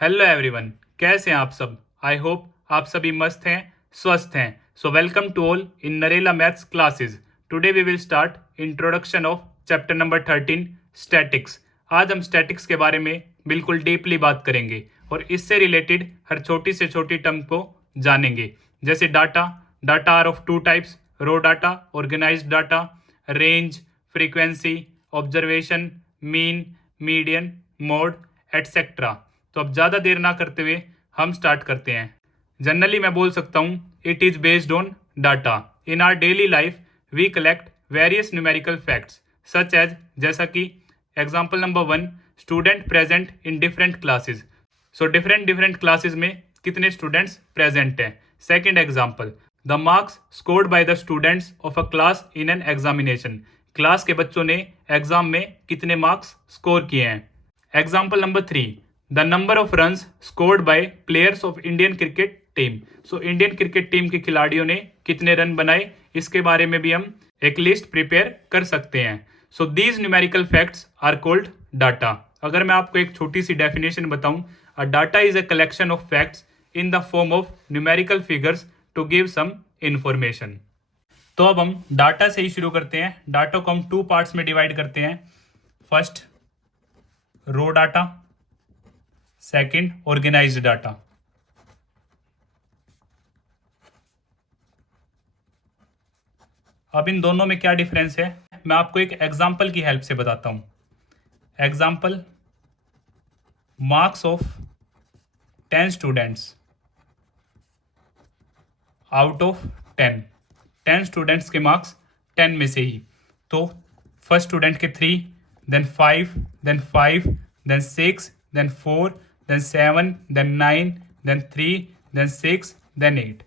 Hello everyone, कैसे हैं आप सब। आई होप आप सभी मस्त हैं, स्वस्थ हैं। So welcome to all in Narela maths classes. Today we will start introduction of chapter number 13 statics. आज हम स्टैटिक्स के बारे में बिल्कुल डीपली बात करेंगे और इससे रिलेटेड हर छोटी से छोटी टर्म को जानेंगे, जैसे data. Data are of two types, raw data, organised data, range, frequency, observation, mean, median, mode, etcetera. तो अब ज़्यादा देर ना करते हुए हम स्टार्ट करते हैं। जनरली मैं बोल सकता हूँ it is based on data. In our daily life we collect various numerical facts such as, जैसा कि example number 1, student present in different classes. So different classes में कितने स्टूडेंट्स प्रेजेंट हैं। Second example, the marks scored by the students of a class in an examination. Class के बच्चों ने exam में कितने मार्क्स स्कोर किए हैं। Example number 3, the number of runs scored by players of Indian cricket team. So Indian cricket team के खिलाड़ियों ने कितने रन बनाए, इसके बारे में भी हम एक लिस्ट प्रिपेयर कर सकते हैं। So these numerical facts are called data. अगर मैं आपको एक छोटी सी डेफिनेशन बताऊं, a data is a collection of facts in the form of numerical figures to give some information. तो अब हम डाटा से ही शुरू करते हैं। डाटा को हम टू पार्ट्स में डिवाइड करते हैं। First raw data, second organised data. अब इन दोनों में क्या डिफरेंस है, मैं आपको एक एग्जांपल की हेल्प से बताता हूं। Example, marks of 10 students out of 10 students के मार्क्स 10 में से ही। तो फर्स्ट स्टूडेंट के 3, then 5, then 5, then 6, then 4, then 7, then 9, then 3, then 6, then 8।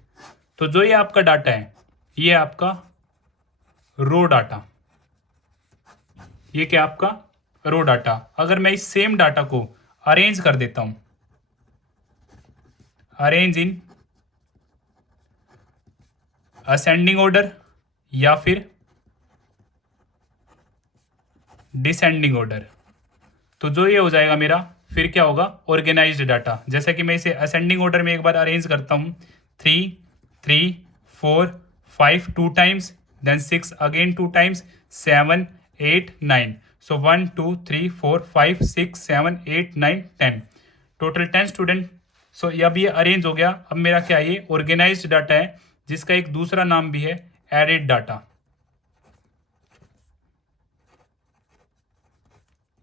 तो जो ये आपका डाटा है, ये आपका रो डाटा। ये क्या आपका रो डाटा। अगर मैं इस सेम डाटा को अरेंज कर देता हूं, अरेंज इन असेंडिंग ऑर्डर या फिर डिसेंडिंग ऑर्डर, तो जो ये हो जाएगा मेरा, फिर क्या होगा, ऑर्गेनाइज्ड डाटा। जैसा कि मैं इसे असेंडिंग ऑर्डर में एक बार अरेंज करता हूँ, 3, 3, 4, 5 two times, then 6 again two times, 7, 8, 9। So 1, 2, 3, 4, 5, 6, 7, 8, 9, 10, total 10 student. सो अब ये अरेंज हो गया। अब मेरा क्या है, ये ऑर्गेनाइज्ड डाटा है, जिसका एक दूसरा नाम भी है एडेड डाटा।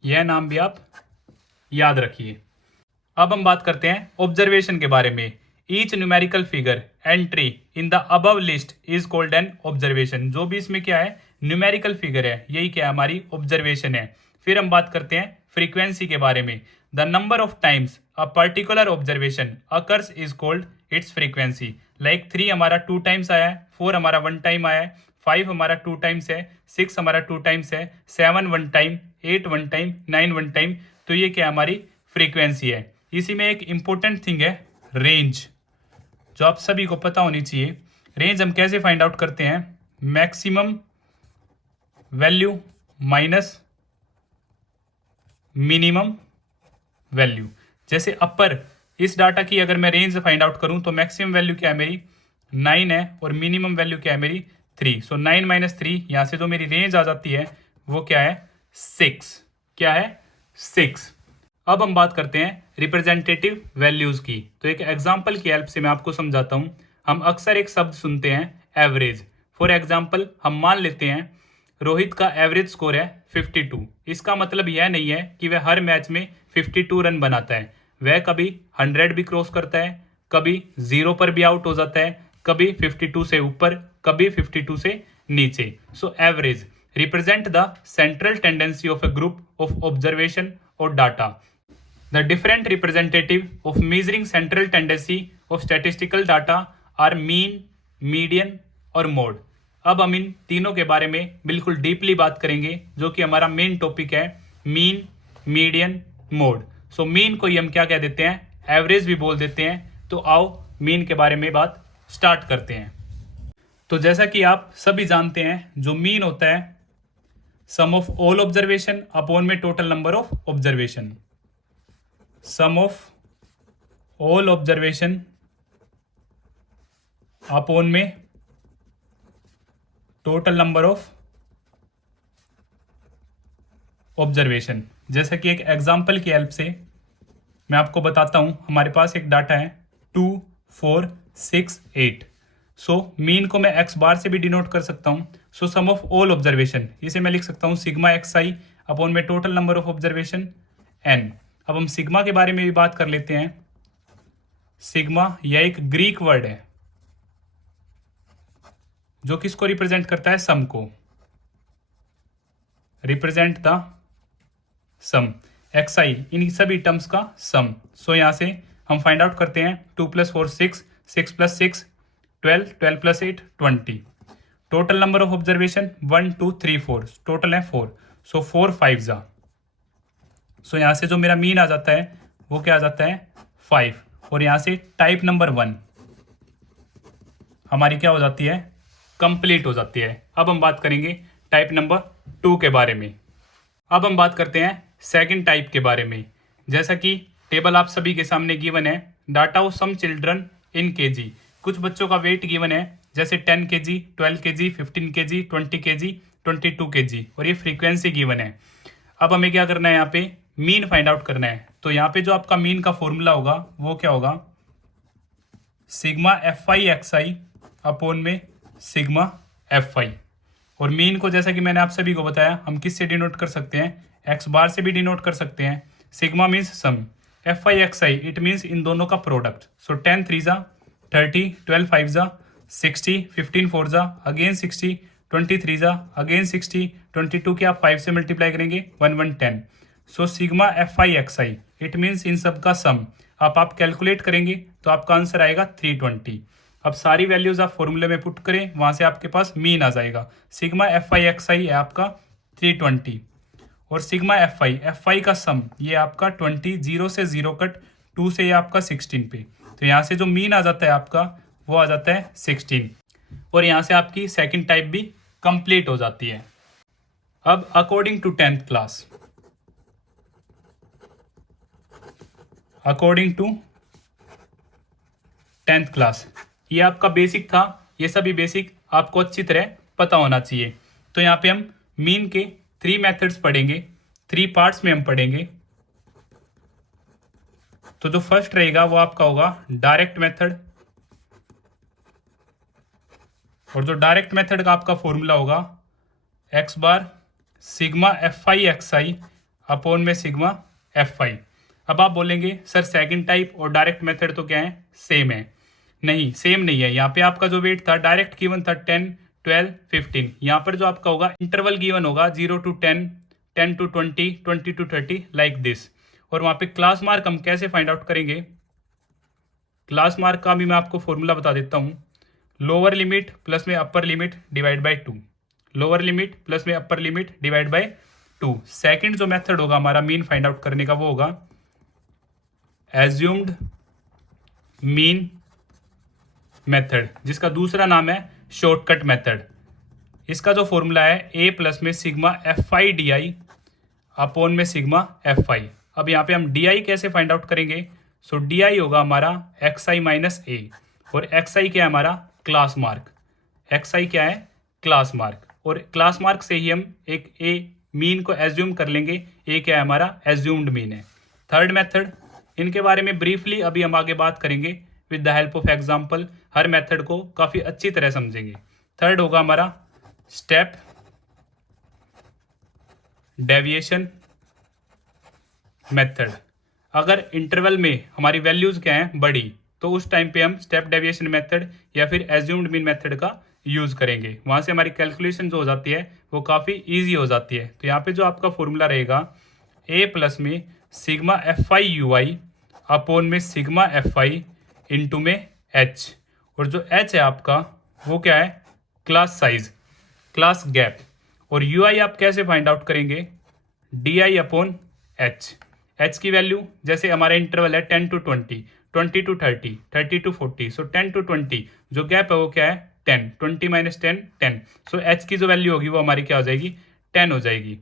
यह नाम भी आप याद रखिए। अब हम बात करते हैं ऑब्जर्वेशन के बारे में। Each numerical figure entry in the above list is called an observation. जो भी इसमें क्या है, न्यूमेरिकल फिगर है, यही क्या है, हमारी ऑब्जर्वेशन है। फिर हम बात करते हैं फ्रीक्वेंसी के बारे में। The number of times a particular observation occurs is called its frequency. Like 3 हमारा 2 टाइम्स आया है, 4 हमारा 1 टाइम आया है, 5 हमारा 2 टाइम्स है, 6 हमारा 2 टाइम्स है, 7 1 टाइम, 8 1 टाइम, 9 1 टाइम। तो ये क्या हमारी फ्रीक्वेंसी है। इसी में एक इंपॉर्टेंट थिंग है रेंज, जो आप सभी को पता होनी चाहिए। रेंज हम कैसे फाइंड आउट करते हैं, maximum value minus minimum value. जैसे अपर इस डाटा की अगर मैं रेंज फाइंड आउट करूं, तो मैक्सिमम वैल्यू क्या है मेरी 9 है और मिनिमम वैल्यू क्या है मेरी 3। सो 9 माइनस 3, यहां से जो मेरी रेंज आ जाती है वो क्या है 6। क्या है 6। अब हम बात करते हैं रिप्रेजेंटेटिव वैल्यूज की। तो एक एग्जांपल की हेल्प से मैं आपको समझाता हूं। हम अक्सर एक शब्द सुनते हैं एवरेज। फॉर एग्जांपल, हम मान लेते हैं रोहित का एवरेज स्कोर है 52। इसका मतलब यह नहीं है कि वह हर मैच में 52 रन बनाता है। वह कभी 100 भी क्रॉस करता है, कभी 0 पर भी आउट हो जाता है, कभी 52 से ऊपर, कभी 52 से नीचे। So average represent the central tendency of a group of observation or data. The different representative of measuring central tendency of statistical data are mean, median और mode. अब हम इन तीनों के बारे में बिल्कुल डीपली बात करेंगे, जो कि हमारा मेन टॉपिक है mean, median, mode. So mean को ही हम क्या कह देते हैं, एवरेज भी बोल देते हैं। तो आओ मीन के बारे में बात स्टार्ट करते हैं। तो जैसा कि आप सभी जानते हैं, जो मीन होता है sum of all observation upon में total number of observation. Sum of all observation upon में टोटल नंबर ऑफ ऑब्जर्वेशन। जैसा कि एक एग्जाम्पल की हेल्प से मैं आपको बताता हूं, हमारे पास एक डाटा है 2 4 6 8। सो मीन को मैं एक्स बार से भी डिनोट कर सकता हूं। So sum of all observation, इसे मैं लिख सकता हूं सिग्मा एक्स आई अपॉन में total number of observation n. अब हम सिग्मा के बारे में भी बात कर लेते हैं। सिग्मा यह एक ग्रीक वर्ड है जो किसको रिप्रेजेंट करता है, सम को, रिप्रेजेंट द सम, एक्स आई इन सभी टर्म्स का सम। सो यहां से हम फाइंड आउट करते हैं 2 + 4 6, 6 + 6 12, 12 + 8 20। Total number of observation 1 2 3 4, total है 4। सो 4 5 जा। सो यहां से जो मेरा मीन आ जाता है वो क्या आ जाता है 5। और यहां से टाइप नंबर 1 हमारी क्या हो जाती है, कंप्लीट हो जाती है। अब हम बात करेंगे टाइप नंबर 2 के बारे में। अब हम बात करते हैं सेकंड टाइप के बारे में। जैसा कि टेबल आप सभी के सामने गिवन है, data of some children in KG, कुछ बच्चों का वेट गिवन है जैसे 10 kg, 12 kg, 15 kg, 20 kg, 22 kg, और ये फ्रीक्वेंसी गिवन है। अब हमें क्या करना है, यहाँ पे मीन फाइंड आउट करना है। तो यहाँ पे जो आपका मीन का फॉर्मूला होगा वो क्या होगा, sigma F i x i upon में सिग्मा एफ आई। और मीन को जैसा कि मैंने आप सभी को बताया हम किस से डिनोट कर सकते हैं, एक्स बार से भी डिनोट कर सकते हैं। Sigma means sum, f i x i it means इन दोनों का प्रोडक्ट। सो 10 3 जा 30, 12 5 जा 60, 15 4 जा अगेन 60, 23 जा अगेन 60, 22 के आप 5 से मल्टीप्लाई करेंगे 1 1 10। So sigma F i x i it means इन सब का सम। आप कैलकुलेट करेंगे तो आपका आंसर आएगा 320। अब सारी वैल्यूज आप फॉर्मूले में पुट करें, वहां से आपके पास मीन आ जाएगा। सिग्मा एफ आई एक्स आई है आपका 320, और सिग्मा एफ आई का सम ये आपका 20, 0 से 0 कट 2 से ये आपका 16 पे। तो यहाँ से जो मीन आ जाता है आपका वो आ जाता है 16, और यहाँ से आपकी सेकंड टाइप भी कंप्लीट हो जाती है। अब according to 10th class, according to 10th class, ये आपका बेसिक था, ये सभी बेसिक आपको अच्छी तरह पता होना चाहिए। तो यहाँ पे हम मीन के 3 मेथड्स पढ़ेंगे, 3 पार्ट्स में हम पढ़ेंगे। तो जो फर्स्ट रहेगा वो आपका होगा डायरेक्ट मेथड, और जो डायरेक्ट मेथड का आपका फॉर्मूला होगा x bar sigma F i x i upon में सिग्मा एफ आई। अब आप बोलेंगे सर सेकंड टाइप और डायरेक्ट मेथड तो क्या है, सेम है। नहीं, सेम नहीं है। यहाँ पे आपका जो वेट था डायरेक्ट गिवन था 10 12 15, यहाँ पर जो आपका होगा इंटरवल गिवन होगा 0 to 10, 10 to 20, 20 to 30 like this. और वहाँ पे क्लास मार्क हम कैसे फाइंड आउट करेंगे, क्लास मार्क का भी मैं आपको फॉर्मूला बता देता हूँ। लोअर लिमिट प्लस में upper limit divide by 2, lower limit plus में upper limit divide by 2। Second जो मेथड होगा हमारा मीन फाइंड आउट करने का वो होगा एज्यूम्ड मीन मेथड, जिसका दूसरा नाम है शॉर्टकट मेथड। इसका जो फॉर्मूला है ए प्लस में sigma F I D I upon में सिग्मा एफ आई। अब यहाँ पे हम डी आई कैसे फाइंड आउट करेंगे, सो डी आई होगा हमारा एक्स आई माइनस ए, और एक्स आई क्या है हमारा क्लास मार्क, एक्स आई क्या है क्लास मार्क, और क्लास मार्क से ही हम एक ए मीन को एज्यूम कर लेंगे, ए क्या है हमारा एज्यूम्ड मीन है। थर्ड मेथड, इनके बारे में ब्रीफली अभी हम आगे बात करेंगे with the help of example, her method को काफ़ी अच्छी तरह समझेंगे। थर्ड होगा हमारा स्टेप डेविएशन मेथड। अगर इंटरवल में हमारी वैल्यूज क्या हैं बड़ी, तो उस टाइम पे हम स्टेप डेविएशन मेथड या फिर एज्यूम्ड मीन मेथड का यूज करेंगे। वहां से हमारी कैलकुलेशन जो हो जाती है वो काफ़ी ईजी हो जाती है। तो यहाँ पे जो आपका फॉर्मूला रहेगा ए प्लस में sigma F I U I upon में सिग्मा एफ आई इंटू में एच, और जो एच है आपका वो क्या है क्लास साइज, क्लास गैप, और यू आई आप कैसे फाइंड आउट करेंगे D I upon H. H की वैल्यू जैसे हमारा इंटरवल है 10 to 20, 20 to 30, 30 to 40, so 10 to 20 जो गैप है वो क्या है 10, 20 माइनस 10 10। सो एच की जो वैल्यू होगी वो हमारी क्या हो जाएगी 10 हो जाएगी।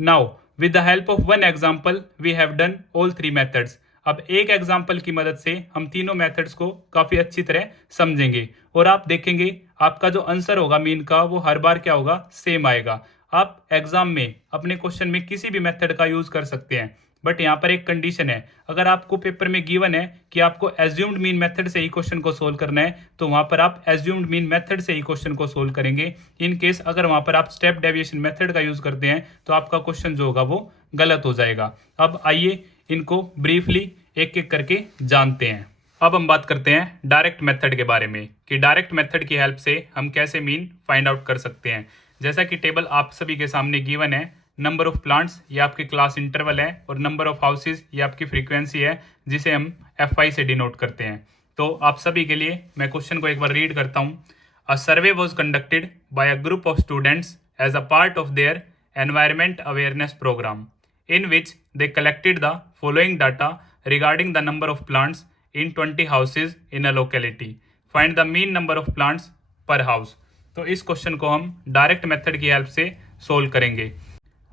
Now with the help of one example we have done all 3 methods. अब एक एग्जाम्पल की मदद से हम तीनों मेथड्स को काफ़ी अच्छी तरह समझेंगे और आप देखेंगे आपका जो आंसर होगा मीन का वो हर बार क्या होगा, सेम आएगा। आप एग्जाम में अपने क्वेश्चन में किसी भी मेथड का यूज़ कर सकते हैं, बट यहाँ पर एक कंडीशन है। अगर आपको पेपर में गिवन है कि आपको एज्यूम्ड मीन मेथड से ही क्वेश्चन को सोल्व करना है, तो वहाँ पर आप एज्यूम्ड मीन मेथड से ही क्वेश्चन को सोल्व करेंगे। इन केस अगर वहाँ पर आप स्टेप डेविएशन मेथड का यूज़ करते हैं तो आपका क्वेश्चन जो होगा वो गलत हो जाएगा। अब आइए इनको ब्रीफली एक एक करके जानते हैं। अब हम बात करते हैं डायरेक्ट मेथड के बारे में कि डायरेक्ट मेथड की हेल्प से हम कैसे मीन फाइंड आउट कर सकते हैं। जैसा कि टेबल आप सभी के सामने गिवन है, नंबर ऑफ प्लांट्स ये आपके क्लास इंटरवल है और नंबर ऑफ हाउसेज ये आपकी फ्रीक्वेंसी है जिसे हम FI से डिनोट करते हैं। तो आप सभी के लिए मैं क्वेश्चन को एक बार रीड करता हूँ। A survey was conducted by a group of students as a part of their environment awareness program in which they collected the following data regarding the number of plants in 20 houses in a locality. Find the mean number of plants per house. तो इस question को हम direct method की help से solve करेंगे।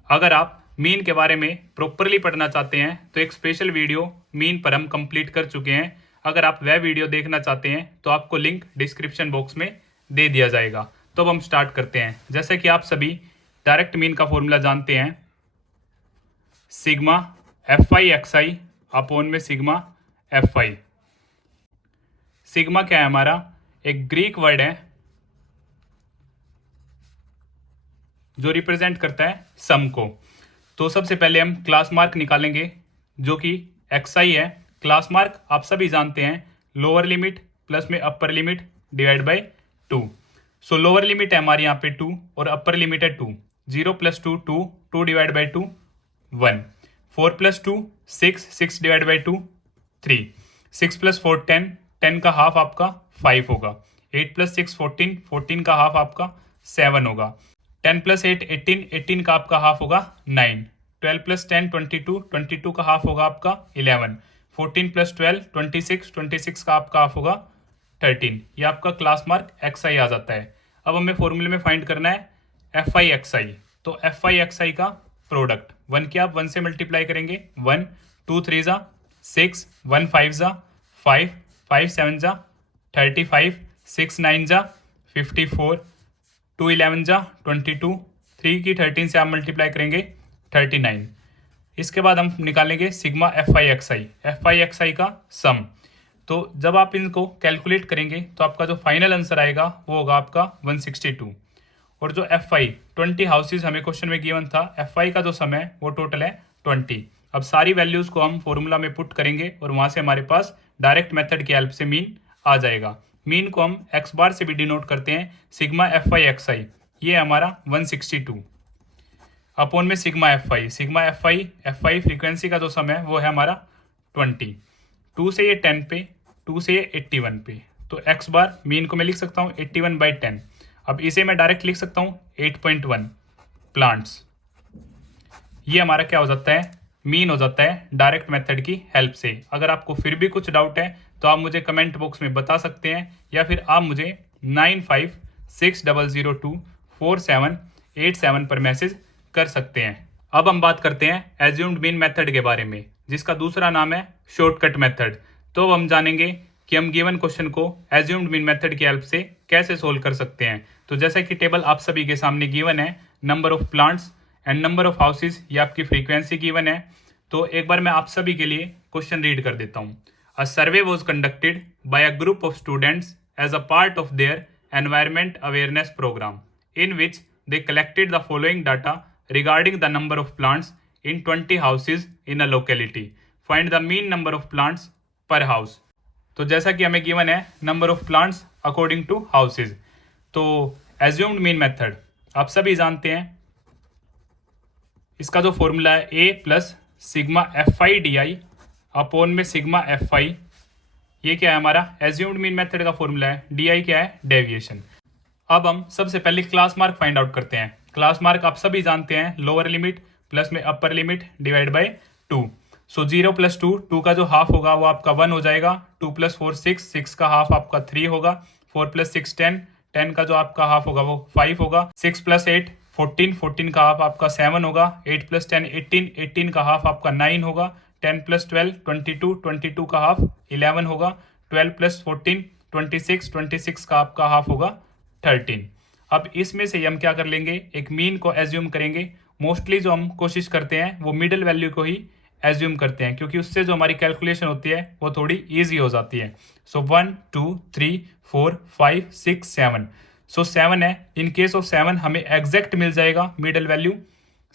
अगर आप mean के बारे में प्रॉपरली पढ़ना चाहते हैं तो एक स्पेशल वीडियो मीन पर हम कंप्लीट कर चुके हैं। अगर आप वह वीडियो देखना चाहते हैं तो आपको लिंक डिस्क्रिप्शन बॉक्स में दे दिया जाएगा। तो अब हम स्टार्ट करते हैं। जैसे कि आप सभी डायरेक्ट मीन का फॉर्मूला जानते हैं, सिग्मा FI XI अपॉन में सिग्मा FI। सिग्मा क्या है हमारा, एक ग्रीक वर्ड है जो रिप्रेजेंट करता है सम को। तो सबसे पहले हम क्लास मार्क निकालेंगे जो कि XI है। क्लास मार्क आप सभी जानते हैं, लोअर लिमिट प्लस में upper limit divide by 2। So lower limit है हमारी यहाँ पे 2 और अपर लिमिट है 2। 0 + 2 2, 2 डिवाइड बाई 2 1, 4 + 2 6, 6 डिवाइड बाई 2 3, 6 + 4 10, 10 का हाफ आपका 5 होगा। 8 + 6 14, 14 का हाफ आपका 7 होगा। 10 + 8 18, 18 का आपका हाफ होगा 9। 12 + 10 22, 22 का हाफ होगा आपका 11। 14 + 12 26, 26 का आपका हाफ होगा 13। ये आपका क्लास मार्क XI आ जाता है। अब हमें फॉर्मूले में फाइंड करना है FI XI। तो FI XI का प्रोडक्ट 1 की आप 1 से मल्टीप्लाई करेंगे, 1 2 3 जा 6, 1 5 जा 5, 5 7 जा 35, 6 9 जा 54, 2 11 जा 22, 3 की 13 से आप मल्टीप्लाई करेंगे 39। इसके बाद हम निकालेंगे सिग्मा FI XI का सम। तो जब आप इनको कैलकुलेट करेंगे तो आपका जो फाइनल आंसर आएगा वो होगा आपका 162। और जो FI 20 हाउसेज हमें क्वेश्चन में गिवन था, FI का जो सम है वो टोटल है 20। अब सारी वैल्यूज़ को हम फॉर्मूला में पुट करेंगे और वहाँ से हमारे पास डायरेक्ट मेथड की हेल्प से मीन आ जाएगा। मीन को हम x बार से भी डिनोट करते हैं, सिग्मा FI XI। ये हमारा 162 अपॉन में सिग्मा FI फ्रीक्वेंसी का जो सम है वो है हमारा 20। 2 से ये 10 पे, 2 से ये 81 पे, तो x बार मीन को मैं लिख सकता हूँ 81/10। अब इसे मैं डायरेक्ट लिख सकता हूँ 8.1 प्लांट्स। ये हमारा क्या हो जाता है, मीन हो जाता है डायरेक्ट मेथड की हेल्प से। अगर आपको फिर भी कुछ डाउट है तो आप मुझे कमेंट बॉक्स में बता सकते हैं या फिर आप मुझे 9560024787 पर मैसेज कर सकते हैं। अब हम बात करते हैं एज्यूम्ड मीन मेथड के बारे में, जिसका दूसरा नाम है शॉर्टकट मेथड। तो अब हम जानेंगे कि हम गिवन क्वेश्चन को एज्यूम्ड मीन मेथड की हेल्प से कैसे सोल्व कर सकते हैं। तो जैसा कि टेबल आप सभी के सामने गिवन है, number of plants and number of houses, ये आपकी फ्रीक्वेंसी गिवन है। तो एक बार मैं आप सभी के लिए क्वेश्चन रीड कर देता हूँ। A survey was conducted by a group of students as a part of their environment awareness program in which they collected the following data regarding the number of plants in 20 houses in a locality. Find the mean number of plants per house. तो जैसा कि हमें given है number of plants according to houses, तो assumed mean method आप सभी जानते हैं। इसका जो फॉर्मूला है A plus sigma FI DI upon में सिग्मा FI। ये क्या है हमारा एज्यूम्ड मीन मेथड का फॉर्मूला है। DI क्या है, डेविएशन। अब हम सबसे पहले क्लास मार्क फाइंड आउट करते हैं। क्लास मार्क आप सभी जानते हैं, लोअर लिमिट प्लस में अपर लिमिट डिवाइड बाई 2। सो 0 + 2, 2 का जो हाफ होगा वो आपका 1 हो जाएगा। 2 + 4 6, 6 का हाफ आपका 3 होगा। 4 + 6 10, 10 का जो आपका हाफ होगा वो 5 होगा। 6 + 8 14, 14 का हाफ आपका 7 होगा। 8 + 10 18, 18 का हाफ आपका 9 होगा। 10 प्लस 12 22, 22 का हाफ 11 होगा, 12 प्लस 14 26, 26 का आपका हाफ होगा 13। अब इसमें से हम क्या कर लेंगे, एक मीन को एज्यूम करेंगे। मोस्टली जो हम कोशिश करते हैं वो मिडिल वैल्यू को ही एज्यूम करते हैं, क्योंकि उससे जो हमारी कैलकुलेशन होती है वो थोड़ी ईजी हो जाती है। सो 1 2 3 4 5 6 7, सो 7 है। इन केस ऑफ 7 हमें एग्जैक्ट मिल जाएगा, मिडिल वैल्यू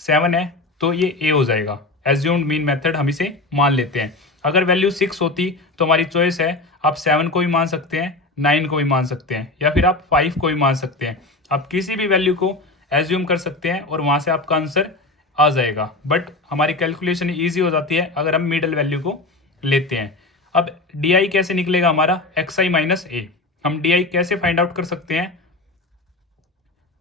7 है तो ये ए हो जाएगा। एज्यूम्ड मीन मेथड हम इसे मान लेते हैं। अगर वैल्यू 6 होती तो हमारी चॉइस है, आप 7 को भी मान सकते हैं, 9 को भी मान सकते हैं, या फिर आप 5 को भी मान सकते हैं। आप किसी भी वैल्यू को एज्यूम कर सकते हैं और वहां से आपका आंसर आ जाएगा। बट हमारी कैलकुलेशन ईजी हो जाती है अगर हम मिडल वैल्यू को लेते हैं। अब डी आई कैसे निकलेगा हमारा, एक्स आई माइनस ए। हम डी आई कैसे फाइंड आउट कर सकते हैं,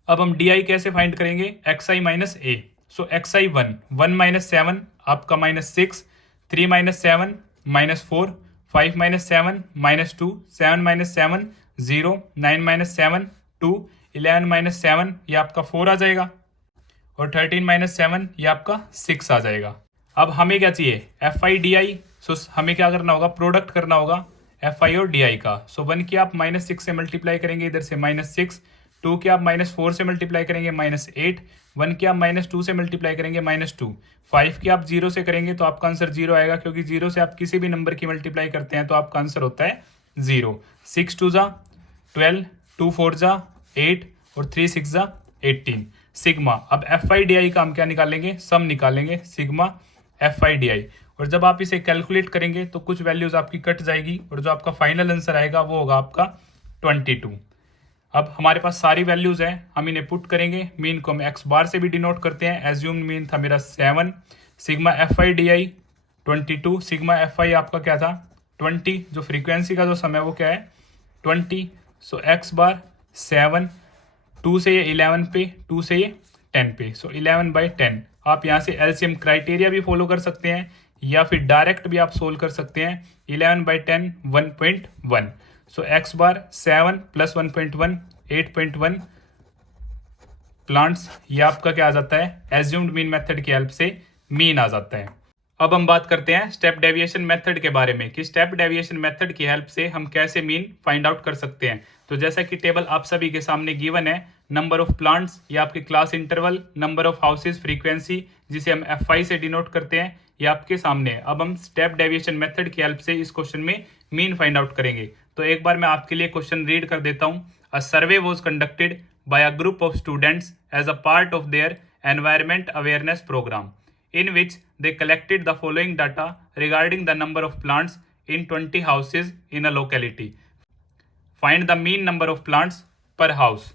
अब हम डी आई कैसे फाइंड करेंगे, एक्स आई माइनस ए। सो एक्स आई 1, 1 माइनस 7 आपका minus 6, 3 minus 7 minus 4, 5 minus 7 minus 2, 7 minus 7 0, 9 minus 7 2, 11 minus 7 ये आपका 4 आ जाएगा, और 13 माइनस 7 ये आपका 6 आ जाएगा। अब हमें क्या चाहिए, एफ आई डी आई। सो हमें क्या करना होगा, प्रोडक्ट करना होगा एफ आई और डी आई का। सो 1 की आप माइनस 6 से मल्टीप्लाई करेंगे, इधर से माइनस 6, 2 की आप माइनस 4 से मल्टीप्लाई करेंगे माइनस 8, 1 की आप माइनस 2 से मल्टीप्लाई करेंगे माइनस 2, 5 की आप 0 से करेंगे तो आपका आंसर 0 आएगा, क्योंकि 0 से आप किसी भी नंबर की मल्टीप्लाई करते हैं तो आपका आंसर होता है 0। 6 2 जा 12, 2 4 जा 8, और 3 6 जा 18 सिग्मा। अब एफ आई डी आई का हम क्या निकालेंगे, सम निकालेंगे, sigma F I D I. और जब आप इसे कैलकुलेट करेंगे तो कुछ वैल्यूज आपकी कट जाएगी और जो आपका फाइनल आंसर आएगा वो होगा आपका 22। अब हमारे पास सारी वैल्यूज हैं, हम इन्हें पुट करेंगे। मीन को हम एक्स बार से भी डिनोट करते हैं। एज्यूम्ड मीन था मेरा 7, sigma F I D I 22, sigma F आई आपका क्या था 20, जो फ्रीक्वेंसी का जो समय वो क्या है 20। सो एक्स बार 7, 2 से ये 11 पे, 2 से ये 10 पे, सो 11/10। आप यहाँ से एलसीएम क्राइटेरिया भी फॉलो कर सकते हैं या फिर डायरेक्ट भी आप सोल्व कर सकते हैं। 11/10 1.1, सो एक्स बार 7 प्लस 1.1 8.1 प्लांट्स, ये आपका क्या आ जाता है, एज्यूम्ड मीन मेथड की हेल्प से मीन आ जाता है। अब हम बात करते हैं स्टेप डेविएशन मेथड के बारे में, कि स्टेप डेविएशन मेथड की हेल्प से हम कैसे मीन फाइंड आउट कर सकते हैं। तो जैसा कि टेबल आप सभी के सामने गिवन है, नंबर ऑफ प्लांट्स, ये आपके class interval, number of houses, frequency जिसे हम एफ से डिनोट करते हैं, ये आपके सामने है। अब हम स्टेप डेविएशन मेथड की हेल्प से इस क्वेश्चन में मीन फाइंड आउट करेंगे। तो एक बार मैं आपके लिए क्वेश्चन रीड कर देता हूँ। A survey was conducted by a group of students as a part of their environment awareness program, in which they collected the following data regarding the number of plants in 20 houses in a locality. Find the mean number of plants per house.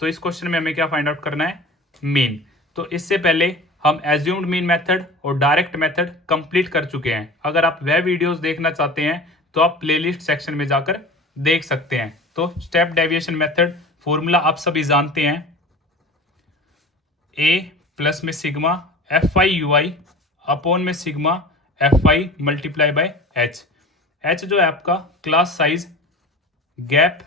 तो इस question में हमें क्या find out करना है, mean. तो इससे पहले हम एज्यूम्ड मीन मेथड और डायरेक्ट मेथड कंप्लीट कर चुके हैं। अगर आप वह वीडियोस देखना चाहते हैं तो आप प्लेलिस्ट सेक्शन में जाकर देख सकते हैं। तो स्टेप डेविएशन मेथड फॉर्मूला आप सभी जानते हैं, ए प्लस में sigma F I U I upon में sigma F I multiply by H. H जो है आपका class size, gap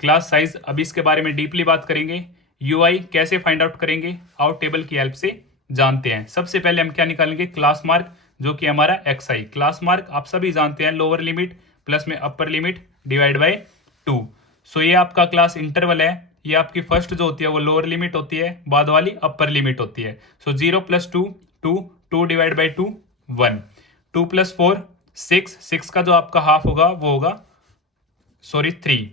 class size, अब इसके बारे में डीपली बात करेंगे। यू आई कैसे फाइंड आउट करेंगे, आओ टेबल की हेल्प से जानते हैं। सबसे पहले हम क्या निकालेंगे, क्लास मार्क, जो कि हमारा एक्स आई। क्लास मार्क आप सभी जानते हैं, लोअर लिमिट प्लस में अपर लिमिट डिवाइड बाय 2। सो ये आपका क्लास इंटरवल है, ये आपकी फर्स्ट जो होती है वो लोअर लिमिट होती है, बाद वाली अपर लिमिट होती है। सो 0 + 2 2, 2 डिवाइड बाई 2 1, 2 + 4 6, 6 का जो आपका हाफ होगा वो होगा 3,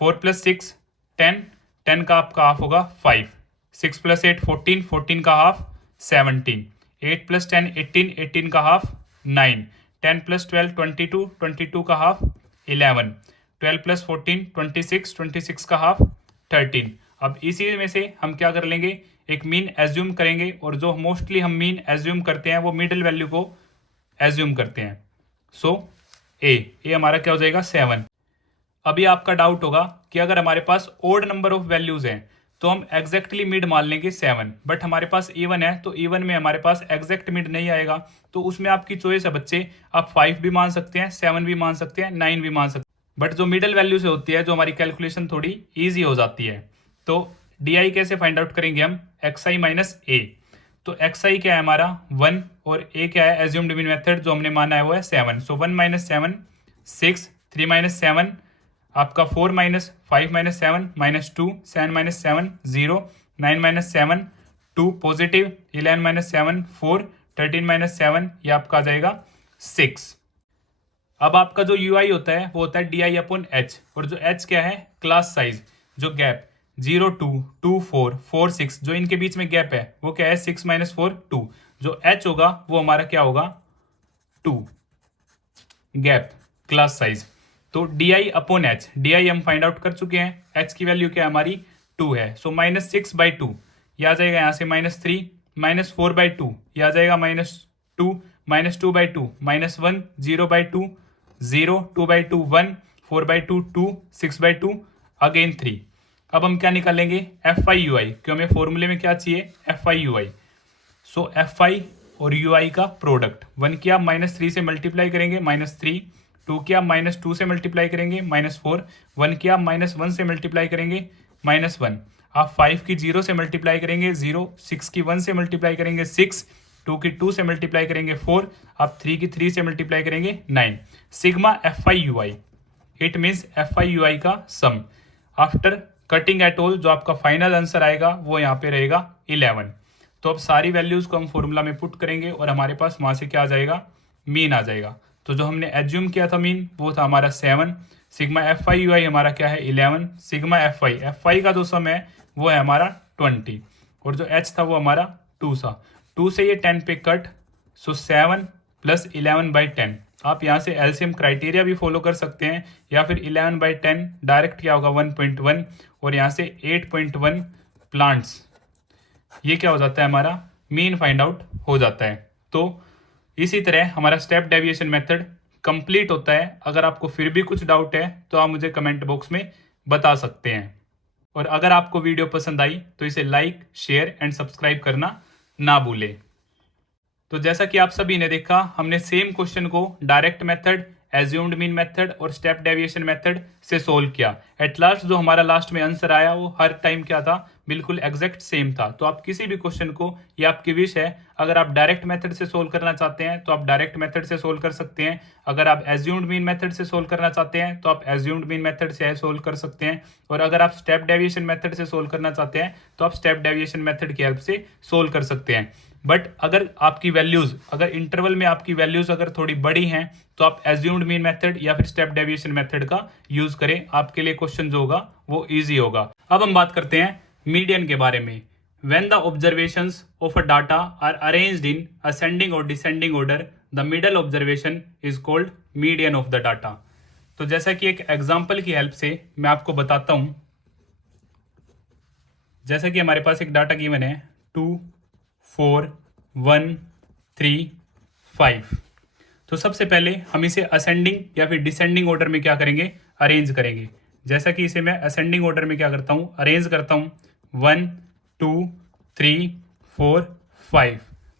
4 + 6 10, 10 का आपका हाफ होगा 5, 6 + 8 14, 14 का हाफ 17, 8 + 10 18, 18 का हाफ 9, 10 + 12 22, 22 का हाफ 11, 12 + 14 26, 26 का हाफ 13। अब इसी में से हम क्या कर लेंगे, एक मीन एज्यूम करेंगे, और जो मोस्टली हम मीन एज्यूम करते हैं वो मिडिल वैल्यू को एज्यूम करते हैं। सो ए हमारा क्या हो जाएगा 7। अभी आपका डाउट होगा कि अगर हमारे पास ओड नंबर ऑफ वैल्यूज हैं तो हम एग्जैक्टली मिड मान लेंगे 7, बट हमारे पास इवन है तो इवन में हमारे पास एग्जैक्ट मिड नहीं आएगा। तो उसमें आपकी चॉइस है बच्चे, आप 5 भी मान सकते हैं, 7 भी मान सकते हैं, 9 भी मान सकते हैं, बट जो मिडल वैल्यू से होती है जो हमारी कैलकुलेशन थोड़ी ईजी हो जाती है। तो डी आई कैसे फाइंड आउट करेंगे हम, एक्स आई माइनस ए। तो xi क्या है हमारा 1 और a क्या है एज्यूम्ड मीन मेथड जो हमने माना है वो है 7। सो 1 माइनस 7 6, 3 माइनस 7 आपका 4 minus 5 minus 7 minus 2, 7 minus 7 0, 9 minus 7 2 positive, 11 minus 7 4, 13 minus 7 ये आपका आ जाएगा 6। अब आपका जो यू आई होता है वो होता है डी आई अपॉन एच, और जो एच क्या है क्लास साइज, जो गैप 0 2 2 4 4 6 जो इनके बीच में गैप है वो क्या है 6 माइनस 4 2, जो एच होगा वो हमारा क्या होगा 2 गैप क्लास साइज। तो D I upon H, D I हम फाइंड आउट कर चुके हैं, एच की वैल्यू क्या है हमारी 2 है। सो माइनस 6 बाई 2 यह आ जाएगा यहाँ से माइनस 3, माइनस 4 बाई 2 यह आ जाएगा minus 2, minus 2 by 2 minus 1, 0 by 2 0, 2 by 2 1, 4 by 2 2, 6 by 2 again 3। अब हम क्या निकालेंगे एफ आई यू आई, क्यों हमें फॉर्मूले में क्या चाहिए F I U I. So F I और यू आई का प्रोडक्ट, 1 किया माइनस 3 से मल्टीप्लाई करेंगे माइनस 3, 2 किया माइनस 2 से मल्टीप्लाई करेंगे माइनस 4, 1 किया माइनस 1 से मल्टीप्लाई करेंगे माइनस 1, आप 5 की 0 से मल्टीप्लाई करेंगे 0, 6 की 1 से मल्टीप्लाई करेंगे 6, 2 की 2 से मल्टीप्लाई करेंगे 4, आप 3 की 3 से मल्टीप्लाई करेंगे 9। Sigma F I U I, it means F I U I का sum after cutting at all, जो आपका फाइनल आंसर आएगा वो यहाँ पे रहेगा 11। तो अब सारी वैल्यूज को हम फॉर्मूला में पुट करेंगे और हमारे पास वहां से क्या आ जाएगा मीन आ जाएगा। तो जो हमने एज्यूम किया था मीन वो था हमारा 7, सिग्मा एफ आई यू आई हमारा क्या है 11, सिग्मा एफ आई का जो सम है वो है हमारा 20, और जो एच था वो हमारा 2 था। 2 से ये 10 पे कट, सो 7 प्लस 11 बाई 10, आप यहाँ से एलसीएम क्राइटेरिया भी फॉलो कर सकते हैं, या फिर 11 बाई 10 डायरेक्ट क्या होगा 1.1, और यहाँ से 8.1 प्लांट्स, ये क्या हो जाता है हमारा मीन फाइंड आउट हो जाता है। तो इसी तरह हमारा स्टेप डेविएशन मेथड कंप्लीट होता है। अगर आपको फिर भी कुछ डाउट है तो आप मुझे कमेंट बॉक्स में बता सकते हैं, और अगर आपको वीडियो पसंद आई तो इसे लाइक शेयर एंड सब्सक्राइब करना ना भूलें। तो जैसा कि आप सभी ने देखा, हमने सेम क्वेश्चन को direct method, assumed mean method और स्टेप डेविएशन मेथड से सोल्व किया। एट लास्ट जो हमारा लास्ट में आंसर आया वो हर टाइम क्या था बिल्कुल एग्जैक्ट सेम था। तो आप किसी भी क्वेश्चन को, ये आपकी विश है, अगर आप डायरेक्ट मेथड से सोल्व करना चाहते हैं तो आप डायरेक्ट मेथड से सोल्व कर सकते हैं, अगर आप एज्यूम्ड मीन मेथड से सोल्व करना चाहते हैं तो आप एज्यूम्ड मीन मेथड से सोल्व कर सकते हैं, और अगर आप स्टेप डेविएशन मेथड से सोल्व करना चाहते हैं तो आप स्टेप डेविएशन मेथड की हेल्प से सोल्व कर सकते हैं। बट अगर आपकी वैल्यूज, अगर इंटरवल में आपकी वैल्यूज अगर थोड़ी बड़ी हैं तो आप एज्यूम्ड मीन मेथड या फिर स्टेप डेविएशन मेथड का यूज करें, आपके लिए क्वेश्चन जो होगा वो इजी होगा। अब हम बात करते हैं मीडियन के बारे में। When the observations of a data are arranged in ascending or descending order, the middle observation is called median of the data। तो जैसा कि एक एग्जांपल की हेल्प से मैं आपको बताता हूं, जैसा कि हमारे पास एक डाटा गिवन है 2 4 1 3 5। तो सबसे पहले हम इसे असेंडिंग या फिर डिसेंडिंग ऑर्डर में क्या करेंगे अरेंज करेंगे। जैसा कि इसे मैं असेंडिंग ऑर्डर में क्या करता हूं अरेंज करता हूं 1 2 3 4 5।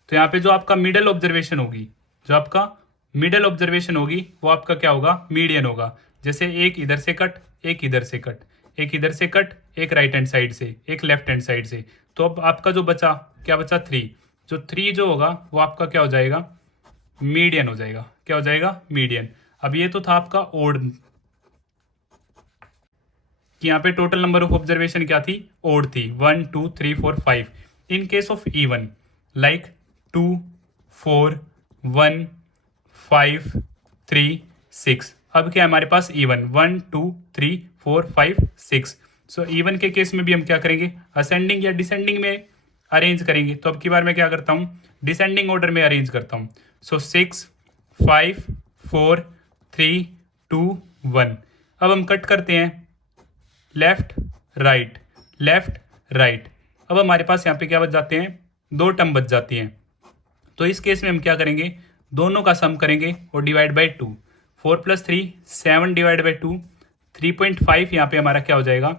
तो यहाँ पे जो आपका मिडल ऑब्जर्वेशन होगी, जो आपका मिडल ऑब्जर्वेशन होगी वो आपका क्या होगा मीडियन होगा। जैसे एक इधर से कट, एक इधर से कट, एक इधर से कट, एक राइट हैंड साइड से, एक लेफ्ट हैंड साइड से। तो अब आपका जो बचा क्या बचा 3, जो 3 जो होगा वो आपका क्या हो जाएगा मीडियन हो जाएगा। क्या हो जाएगा मीडियन। अब ये तो था आपका ओड, कि यहाँ पे टोटल नंबर ऑफ ऑब्जर्वेशन क्या थी ओड थी 1 2 3 4 5। In case of even like 2 4 1 5 3 6, अब क्या हमारे पास इवन 1 2 3 4 5 6। सो इवन के केस में भी हम क्या करेंगे असेंडिंग या डिसेंडिंग में अरेंज करेंगे। तो अब की बार मैं क्या करता हूँ डिसेंडिंग ऑर्डर में अरेंज करता हूँ। सो 6 5 4 3 2 1। अब हम कट करते हैं लेफ्ट राइट लेफ्ट राइट। अब हमारे पास यहाँ पे क्या बच जाते हैं 2 टर्म बच जाती हैं। तो इस केस में हम क्या करेंगे दोनों का सम करेंगे और डिवाइड बाई 2, 4 + 3 7 डिवाइड बाई 2 3.5। यहाँ पे हमारा क्या हो जाएगा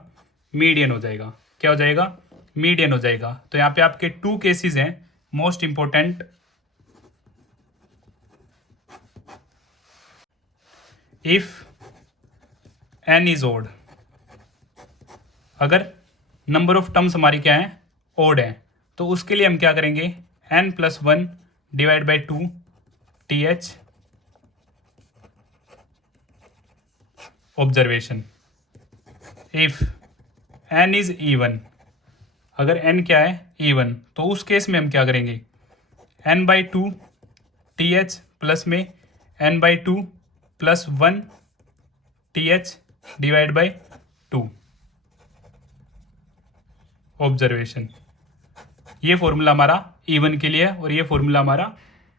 मीडियन हो जाएगा। क्या हो जाएगा मीडियन हो जाएगा। तो यहाँ पे आपके 2 केसेस हैं most important. If n is odd, अगर नंबर ऑफ टर्म्स हमारी क्या है ओड है, तो उसके लिए हम क्या करेंगे n+1 divide by 2 TH observation. If n is even, अगर n क्या है इवन, तो उस केस में हम क्या करेंगे n/2 TH प्लस में n/2 + 1 TH divide by 2 observation. ये फॉर्मूला हमारा इवन के लिए है और ये फॉर्मूला हमारा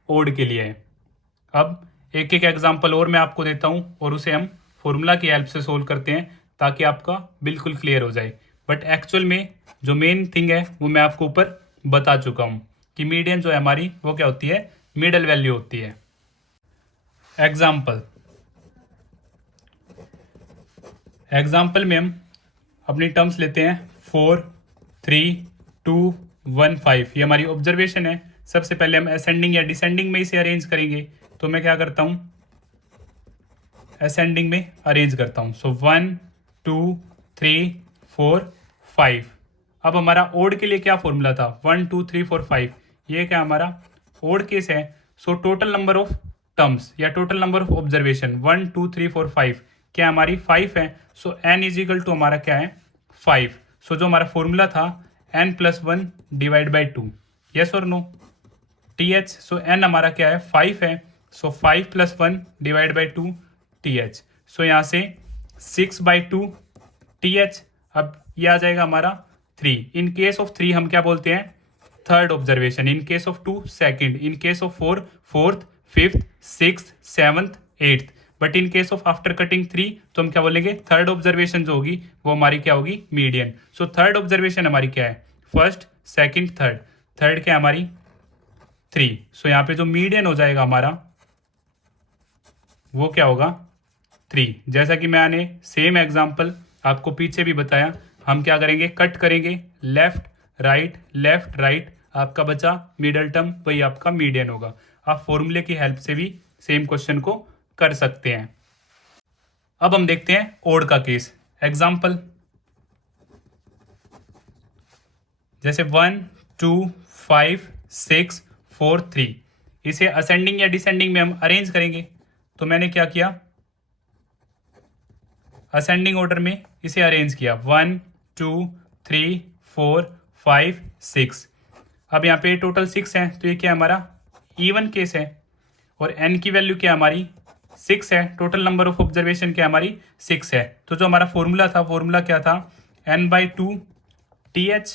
ओड के लिए है। अब एक एक एग्जांपल और मैं आपको देता हूँ और उसे हम फॉर्मूला की हेल्प से सोल्व करते हैं ताकि आपका बिल्कुल क्लियर हो जाए। बट एक्चुअल में जो मेन थिंग है वो मैं आपको ऊपर बता चुका हूँ कि मीडियन जो है हमारी वो क्या होती है, मिडल वैल्यू होती है। एग्जाम्पल में हम अपनी टर्म्स लेते हैं 4, 3, 2, 1, 5। ये हमारी ऑब्जर्वेशन है। सबसे पहले हम असेंडिंग या डिसेंडिंग में इसे अरेंज करेंगे, तो मैं क्या करता हूँ असेंडिंग में अरेंज करता हूँ। सो 1, 2, 3, 4, 5। अब हमारा ओड के लिए क्या फॉर्मूला था 1, 2, 3, 4, 5। ये क्या हमारा ओड केस है। So total number of terms या टोटल नंबर ऑफ ऑब्जर्वेशन 1, 2, 3, 4, 5 क्या हमारी 5 है। सो n इज इक्वल टू हमारा क्या है 5। सो जो हमारा फॉर्मूला था n+1 डिवाइड बाई 2, यस और नो TH। सो n हमारा क्या है 5 है। सो 5 + 1 डिवाइड बाई 2 TH। सो यहाँ से 6/2 TH। अब ये आ जाएगा हमारा 3। इन केस ऑफ 3 हम क्या बोलते हैं third observation, in case of 2 second, in case of 4 fourth, 5th, 6th, 7th, 8th। But in case of after cutting 3 तो हम क्या बोलेंगे थर्ड ऑब्जर्वेशन जो होगी वो हमारी क्या होगी मीडियन। सो थर्ड ऑब्जर्वेशन हमारी क्या है फर्स्ट, सेकंड, थर्ड। थर्ड क्या हमारी 3। सो यहाँ पे जो मीडियन हो जाएगा हमारा वो क्या होगा 3। जैसा कि मैंने सेम एग्जांपल आपको पीछे भी बताया, हम क्या करेंगे कट करेंगे लेफ्ट राइट, आपका बचा मिडल टर्म, वही आपका मीडियन होगा। आप फॉर्मूले की हेल्प से भी सेम क्वेश्चन को कर सकते हैं। अब हम देखते हैं ओड का केस। एग्जांपल जैसे 1, 2, 5, 6, 4, 3। इसे असेंडिंग या डिसेंडिंग में हम अरेंज करेंगे, तो मैंने क्या किया असेंडिंग ऑर्डर में इसे अरेंज किया 1, 2, 3, 4, 5, 6। अब यहाँ पे टोटल 6 है, तो ये क्या हमारा इवन केस है और n की वैल्यू क्या हमारी 6 है। टोटल नंबर ऑफ ऑब्जर्वेशन क्या हमारी 6 है। तो जो हमारा फॉर्मूला क्या था n/2 TH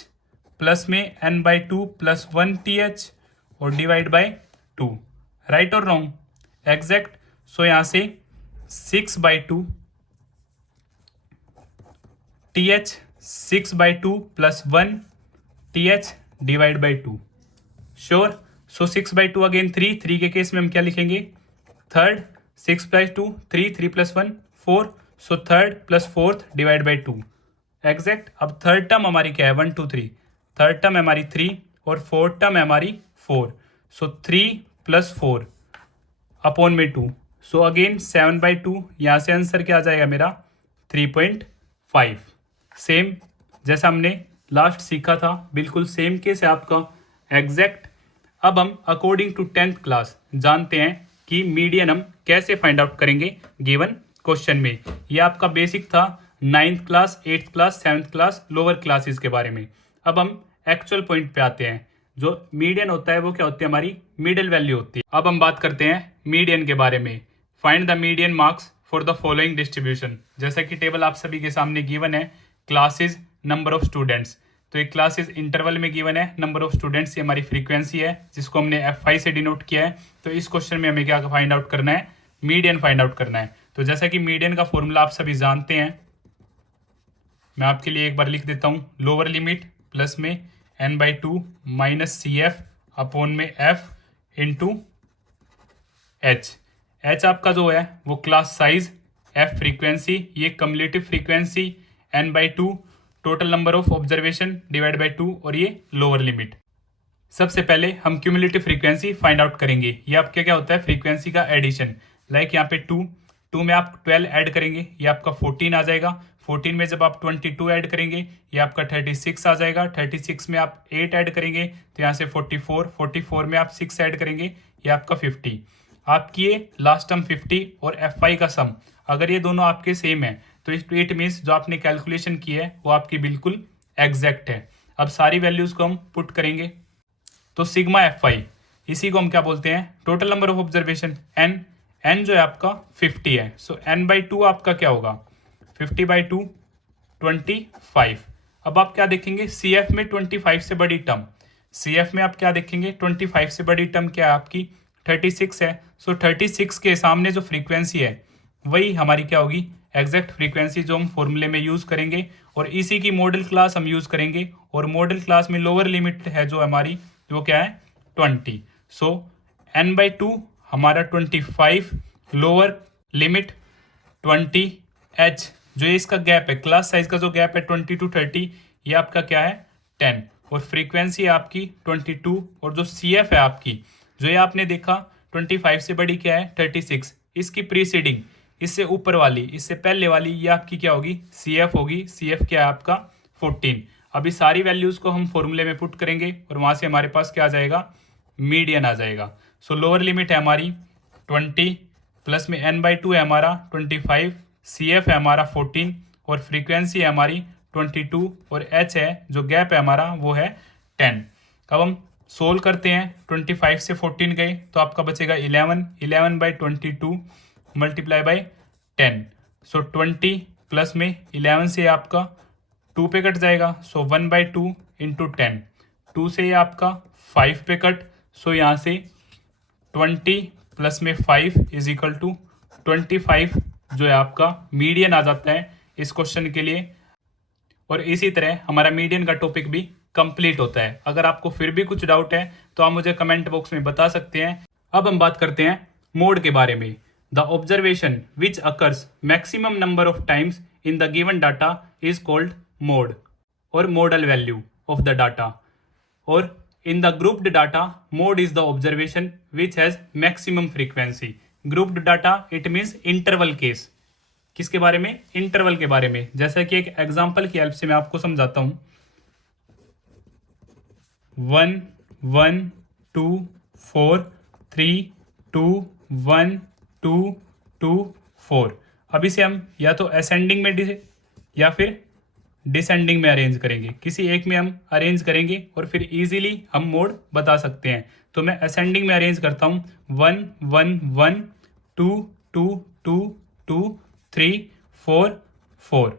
प्लस में n/2 + 1 TH और डिवाइड बाई 2। राइट और रॉन्ग एग्जैक्ट। सो यहाँ से 6/2 TH 6/2 + 1 TH divide by 2। Sure. So 6/2 again 3 के केस में हम क्या लिखेंगे third, 6/2 3 + 1 4। So third + 4th divide by 2 exact. अब थर्ड टर्म हमारी क्या है 1, 2, 3। थर्ड टर्म है हमारी 3 और फोर्थ टर्म है हमारी 4। सो 3 + 4 अपॉन में 2। So again 7/2। यहाँ से आंसर क्या आ जाएगा मेरा 3.5। सेम जैसा हमने लास्ट सीखा था बिल्कुल सेम केस है आपका एग्जैक्ट। अब हम अकॉर्डिंग टू 10th क्लास जानते हैं कि मीडियन हम कैसे फाइंड आउट करेंगे गिवन क्वेश्चन में। ये आपका बेसिक था 9th class, 8th class, 7th class, lower classes के बारे में। अब हम एक्चुअल पॉइंट पे आते हैं। जो मीडियन होता है वो क्या होती है हमारी मिडिल वैल्यू होती है। अब हम बात करते हैं मीडियन के बारे में। Find the median marks for the following distribution. जैसा कि टेबल आप सभी के सामने गिवन है, क्लासेस, नंबर ऑफ स्टूडेंट्स। तो एक क्लासेस इंटरवल में गिवन है, नंबर ऑफ स्टूडेंट्स ये हमारी फ्रीक्वेंसी है जिसको हमने F5 से डिनोट किया है। तो इस क्वेश्चन में हमें क्या फाइंड आउट करना है मीडियन फाइंड आउट करना है। तो जैसा कि मीडियन का फॉर्मूला आप सभी जानते हैं, मैं आपके लिए एक बार लिख देता हूँ। लोअर लिमिट प्लस में n/2 - CF अपॉन में F इंटू H आपका जो है वो क्लास साइज, F फ्रीक्वेंसी, ये cumulative frequency, n/2 total number of observation divide by 2 और ये लोअर लिमिट। सबसे पहले हम क्यूमुलेटिव फ्रीक्वेंसी फाइंड आउट करेंगे। ये आपका क्या होता है फ्रीक्वेंसी का एडिशन। लाइक यहाँ पे 2 में आप 12 ऐड करेंगे, ये आपका 14 आ जाएगा। 14 में जब आप 22 ऐड करेंगे ये आपका 36 आ जाएगा। 36 में आप 8 ऐड करेंगे तो यहाँ से 44, 44 में आप 6 ऐड करेंगे ये आपका 50। आपकी ये लास्ट टर्म 50 और FI का सम अगर ये दोनों आपके सेम है तो इट मीन्स जो आपने कैलकुलेशन की है वो आपकी बिल्कुल एग्जैक्ट है। अब सारी वैल्यूज को हम पुट करेंगे तो सिग्मा FI इसी को हम क्या बोलते हैं, total number of observation n जो है आपका 50 है। सो n/2 आपका क्या होगा, 50/2 25। अब आप क्या देखेंगे CF में 25 से बड़ी टर्म, CF में आप क्या देखेंगे 25 से बड़ी टर्म क्या है आपकी 36 है। सो 36 के सामने जो फ्रीक्वेंसी है वही हमारी क्या होगी एग्जैक्ट फ्रीक्वेंसी जो हम फॉर्मूले में यूज करेंगे और इसी की मॉडल क्लास हम यूज करेंगे और मॉडल क्लास में लोअर लिमिट है जो हमारी वो क्या है 20। सो n/2 हमारा 25, लोअर लिमिट 20h जो ये इसका गैप है क्लास साइज का जो गैप है 20 to 30 ये आपका क्या है 10 और फ्रीक्वेंसी है आपकी 22 और जो CF है आपकी जो ये आपने देखा 25 से बड़ी क्या है 36, इसकी प्रीसीडिंग इससे ऊपर वाली इससे पहले वाली ये आपकी क्या होगी CF होगी। CF क्या है आपका 14। अभी सारी वैल्यूज को हम फॉर्मूले में पुट करेंगे और वहां से हमारे पास क्या आ जाएगा मीडियन आ जाएगा। सो लोअर लिमिट है हमारी 20 प्लस में n/2 है हमारा 25, CF है हमारा 14 और फ्रीक्वेंसी है हमारी 22 और h है जो गैप है हमारा वो है 10। अब हम सोल्व करते हैं 25 से 14 गए तो आपका बचेगा 11/22 मल्टीप्लाई बाई 10। सो 20 प्लस में 11 से आपका 2 पे कट जाएगा। सो 1/2 इंटू 10, 2 से ये आपका 5 पे कट। सो यहाँ से 20 प्लस में 5 इज इक्वल टू 25 जो है आपका मीडियन आ जाता है इस क्वेश्चन के लिए। और इसी तरह हमारा मीडियन का टॉपिक भी कंप्लीट होता है। अगर आपको फिर भी कुछ डाउट है तो आप मुझे कमेंट बॉक्स में बता सकते हैं। अब हम बात करते हैं मोड के बारे में। The observation which occurs maximum number of times in the given data is called mode और modal value of the data. और in the grouped data mode is the observation which has maximum frequency। grouped data it means interval case। किसके बारे में, interval के बारे में। जैसा कि एक एग्जांपल की हेल्प से मैं आपको समझाता हूं 1 1 2 4 3 2 1 2 2 4। अब इसे हम या तो असेंडिंग में या फिर डिसेंडिंग में अरेंज करेंगे, किसी एक में हम अरेंज करेंगे और फिर इजीली हम मोड बता सकते हैं। तो मैं असेंडिंग में अरेंज करता हूँ 1 1 1 2 2 2 2 3 4 4।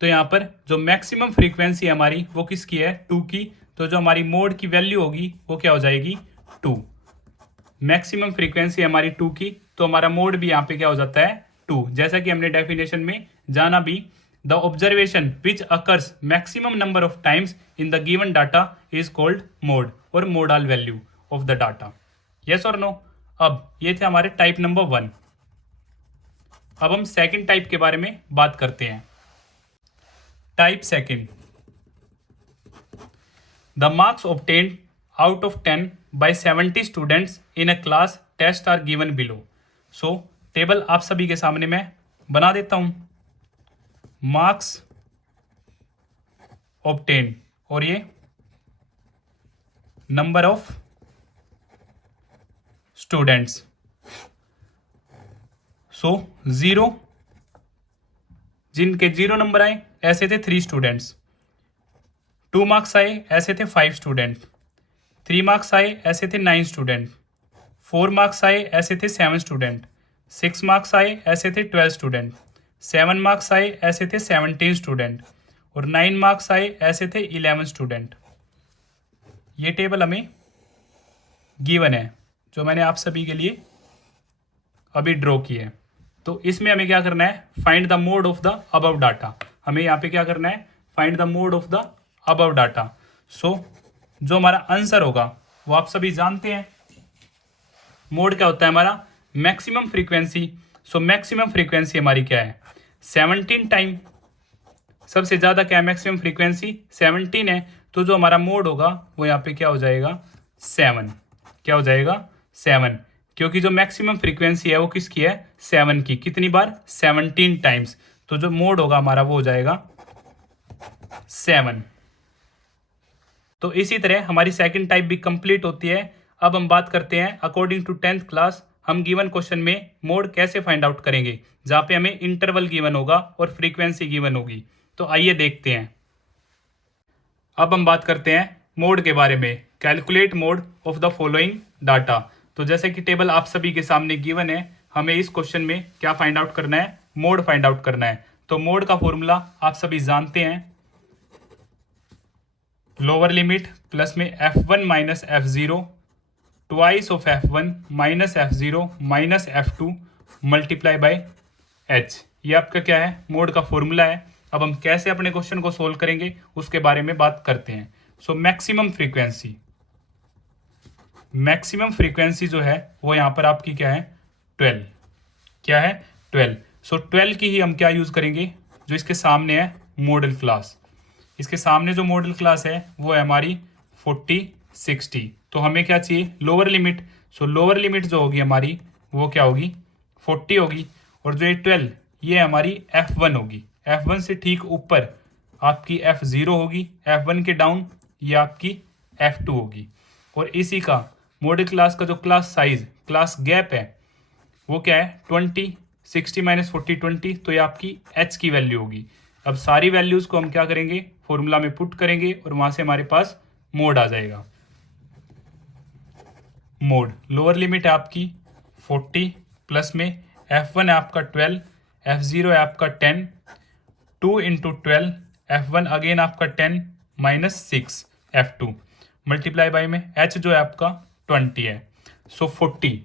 तो यहाँ पर जो मैक्सिमम फ्रीक्वेंसी है हमारी वो किसकी है 2 की। तो जो हमारी मोड की वैल्यू होगी वो क्या हो जाएगी 2। मैक्सिमम फ्रीक्वेंसी हमारी 2 की तो हमारा मोड भी यहाँ पे क्या हो जाता है 2। जैसा कि हमने डेफिनेशन में जाना भी the observation which occurs maximum number of times in the given data is called mode or modal value of the data। yes or no। अब ये थे हमारे टाइप नंबर 1। अब हम सेकंड टाइप के बारे में बात करते हैं। Type second, the marks obtained out of 10 by 70 students in a class test are given below। so table आप सभी के सामने मैं बना देता हूं। मार्क्स ऑब्टेन और ये नंबर ऑफ स्टूडेंट्स। सो 0 जिनके 0 नंबर आए ऐसे थे 3 स्टूडेंट्स। 2 मार्क्स आए ऐसे थे 5 स्टूडेंट। 3 मार्क्स आए ऐसे थे 9 स्टूडेंट। 4 मार्क्स आए ऐसे थे 7 स्टूडेंट। 6 मार्क्स आए ऐसे थे 12 स्टूडेंट। 7 मार्क्स आए ऐसे थे 17 स्टूडेंट और 9 मार्क्स आए ऐसे थे 11 स्टूडेंट। ये टेबल हमें गिवन है जो मैंने आप सभी के लिए अभी ड्रॉ की है। तो इसमें हमें क्या करना है find the mode of the above data. हमें यहाँ पे क्या करना है find the mode of the above data. So जो हमारा आंसर होगा वो आप सभी जानते हैं। मोड क्या होता है हमारा maximum frequency. So maximum frequency हमारी क्या है 17 टाइम। सबसे ज़्यादा क्या है मैक्सिमम फ्रीक्वेंसी 17 है। तो जो हमारा मोड होगा वो यहाँ पे क्या हो जाएगा 7। क्या हो जाएगा 7, क्योंकि जो मैक्सिमम फ्रीक्वेंसी है वो किसकी है 7 की। कितनी बार 17 टाइम्स। तो जो मोड होगा हमारा वो हो जाएगा 7। तो इसी तरह हमारी सेकंड टाइप भी कंप्लीट होती है। अब हम बात करते हैं अकॉर्डिंग टू 10th क्लास हम गिवन क्वेश्चन में मोड कैसे फाइंड आउट करेंगे, जहां पे हमें इंटरवल गिवन होगा और फ्रीक्वेंसी गिवन होगी। तो आइए देखते हैं। अब हम बात करते हैं मोड के बारे में। Calculate mode of the following data. तो जैसे कि टेबल आप सभी के सामने गिवन है, हमें इस क्वेश्चन में क्या फाइंड आउट करना है, मोड फाइंड आउट करना है। तो मोड का फॉर्मूला आप सभी जानते हैं, लोअर लिमिट प्लस में f1 minus f0 twice of f1 minus f0 minus f2 multiply by h। ये आपका क्या है, मोड का फॉर्मूला है। अब हम कैसे अपने क्वेश्चन को सोल्व करेंगे उसके बारे में बात करते हैं। सो मैक्सिमम फ्रीक्वेंसी जो है वो यहाँ पर आपकी क्या है, 12। क्या है, 12। सो 12 की ही हम क्या यूज करेंगे, जो इसके सामने है मॉडल क्लास। इसके सामने जो मॉडल क्लास है वो है हमारी 40 60। तो हमें क्या चाहिए, लोअर लिमिट। सो लोअर लिमिट जो होगी हमारी वो क्या होगी, 40 होगी। और जो ये 12 ये हमारी f1 होगी। f1 से ठीक ऊपर आपकी f0 होगी, f1 के डाउन ये आपकी f2 होगी। और इसी का मॉडल क्लास का जो क्लास साइज, क्लास गैप है वो क्या है, 20। 60 माइनस 40 20, तो ये आपकी h की वैल्यू होगी। अब सारी वैल्यूज को हम क्या करेंगे, फॉर्मूला में पुट करेंगे और वहां से हमारे पास मोड आ जाएगा। मोड लोअर लिमिट है आपकी 40 प्लस में f1 है आपका 12, f0 है आपका 10, 2 इंटू 12, f1 अगेन आपका 10 माइनस 6 f2 मल्टीप्लाई बाई में h जो है आपका 20 है। सो 40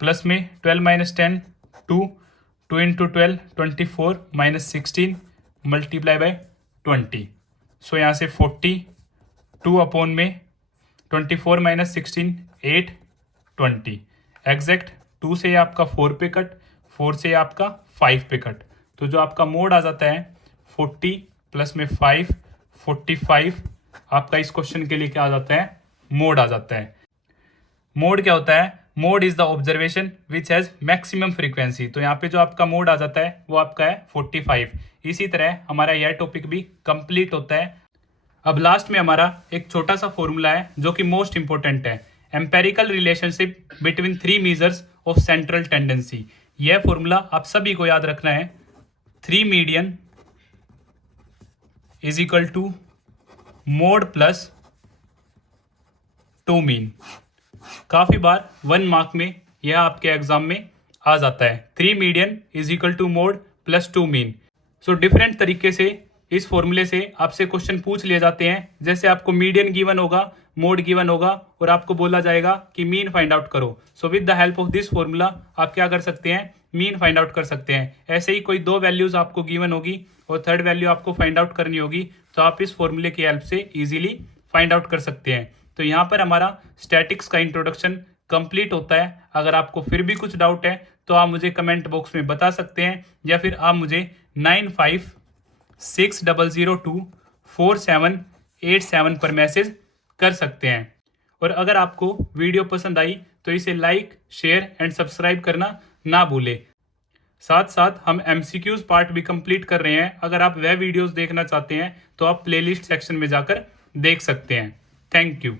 प्लस में 12 minus 10 2 into 12 24 minus 16 multiply by 20। सो यहाँ से 40 2 अपॉन में 24 माइनस 16 8 20 एग्जैक्ट। 2 से आपका 4 पे कट, 4 से आपका 5 पे कट। तो जो आपका मोड आ जाता है 40 प्लस में 5 45 आपका इस क्वेश्चन के लिए क्या आ जाता है, मोड आ जाता है। मोड क्या होता है, mode is the observation which has maximum frequency. तो यहाँ पे जो आपका मोड आ जाता है वो आपका है 45। इसी तरह हमारा यह टॉपिक भी कंप्लीट होता है। अब लास्ट में हमारा एक छोटा सा फॉर्मूला है जो कि मोस्ट इंपॉर्टेंट है, empirical relationship between 3 measures of central tendency. यह फॉर्मूला आप सभी को याद रखना है, 3 median is equal to mode plus 2 mean. काफी बार 1 मार्क में यह आपके एग्जाम में आ जाता है, 3 median is equal to mode plus 2 mean. So different तरीके से इस फॉर्मूले से आपसे क्वेश्चन पूछ लिए जाते हैं। जैसे आपको मीडियन गिवन होगा, मोड गिवन होगा और आपको बोला जाएगा कि मीन फाइंड आउट करो। So with the help of this formula आप क्या कर सकते हैं, मीन फाइंड आउट कर सकते हैं। ऐसे ही कोई 2 वैल्यूज आपको गिवन होगी और थर्ड वैल्यू आपको फाइंड आउट करनी होगी, तो आप इस फॉर्मूले की हेल्प से इजीली फाइंड आउट कर सकते हैं। तो यहाँ पर हमारा स्टैटिक्स का इंट्रोडक्शन कंप्लीट होता है। अगर आपको फिर भी कुछ डाउट है तो आप मुझे कमेंट बॉक्स में बता सकते हैं, या फिर आप मुझे 9560024787 पर मैसेज कर सकते हैं। और अगर आपको वीडियो पसंद आई तो इसे लाइक शेयर एंड सब्सक्राइब करना ना भूलें। साथ साथ हम MCQs पार्ट भी कंप्लीट कर रहे हैं। अगर आप वह वीडियोस देखना चाहते हैं तो आप प्लेलिस्ट सेक्शन में जाकर देख सकते हैं। Thank you.